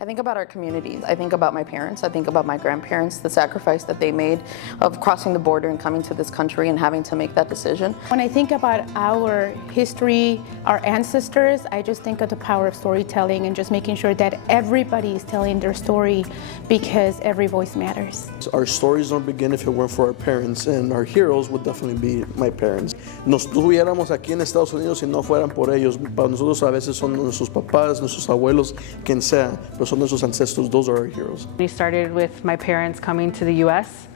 I think about our communities. I think about my parents. I think about my grandparents, the sacrifice that they made of crossing the border and coming to this country and having to make that decision. When I think about our history, our ancestors, I just think of the power of storytelling and just making sure that everybody is telling their story, because every voice matters. Our stories don't begin if it weren't for our parents, and our heroes would definitely be my parents. Nos estuviéramos aquí en Estados Unidos si no fueran por ellos. Para nosotros a veces son nuestros papás, nuestros abuelos, quien sea, pero son nuestros ancestors. Those are our heroes. We started with my parents coming to the U.S.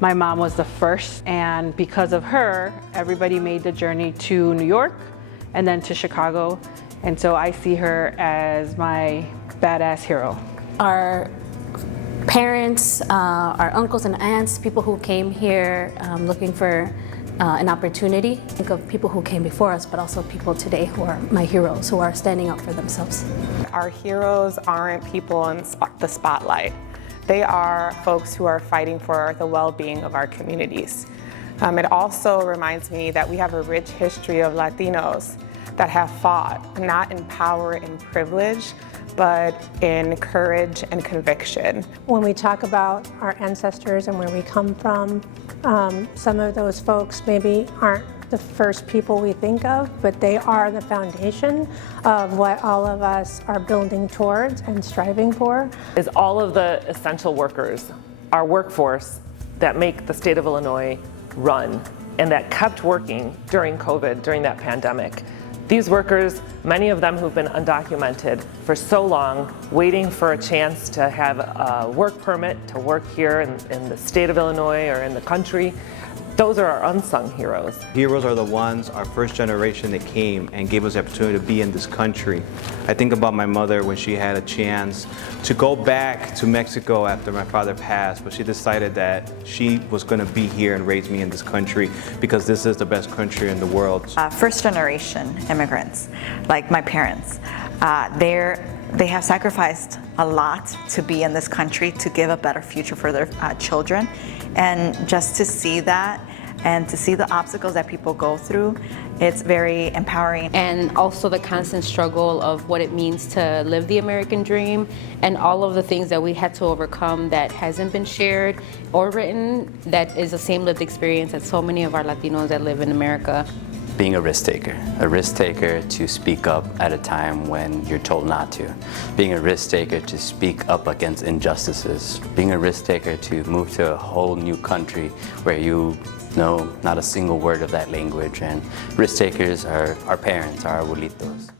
My mom was the first, and because of her, everybody made the journey to New York and then to Chicago. And so I see her as my badass hero. Our parents, our uncles and aunts, people who came here looking for an opportunity. Think of people who came before us, but also people today who are my heroes, who are standing up for themselves. Our heroes aren't people in the spotlight. They are folks who are fighting for the well-being of our communities. It also reminds me that we have a rich history of Latinos that have fought, not in power and privilege, but in courage and conviction. When we talk about our ancestors and where we come from, some of those folks maybe aren't the first people we think of, but they are the foundation of what all of us are building towards and striving for. Is all of the essential workers, our workforce, that make the state of Illinois run and that kept working during COVID, during that pandemic. These workers, many of them who've been undocumented for so long, waiting for a chance to have a work permit to work here in the state of Illinois or in the country, those are our unsung heroes. Heroes are the ones, our first generation that came and gave us the opportunity to be in this country. I think about my mother when she had a chance to go back to Mexico after my father passed, but she decided that she was going to be here and raise me in this country because this is the best country in the world. First generation immigrants, like my parents, they have sacrificed a lot to be in this country, to give a better future for their children. And just to see that and to see the obstacles that people go through, it's very empowering. And also the constant struggle of what it means to live the American dream and all of the things that we had to overcome that hasn't been shared or written, that is the same lived experience that so many of our Latinos that live in America. Being a risk taker to speak up at a time when you're told not to. Being a risk taker to speak up against injustices. Being a risk taker to move to a whole new country where you know not a single word of that language. And risk takers are our parents, our abuelitos.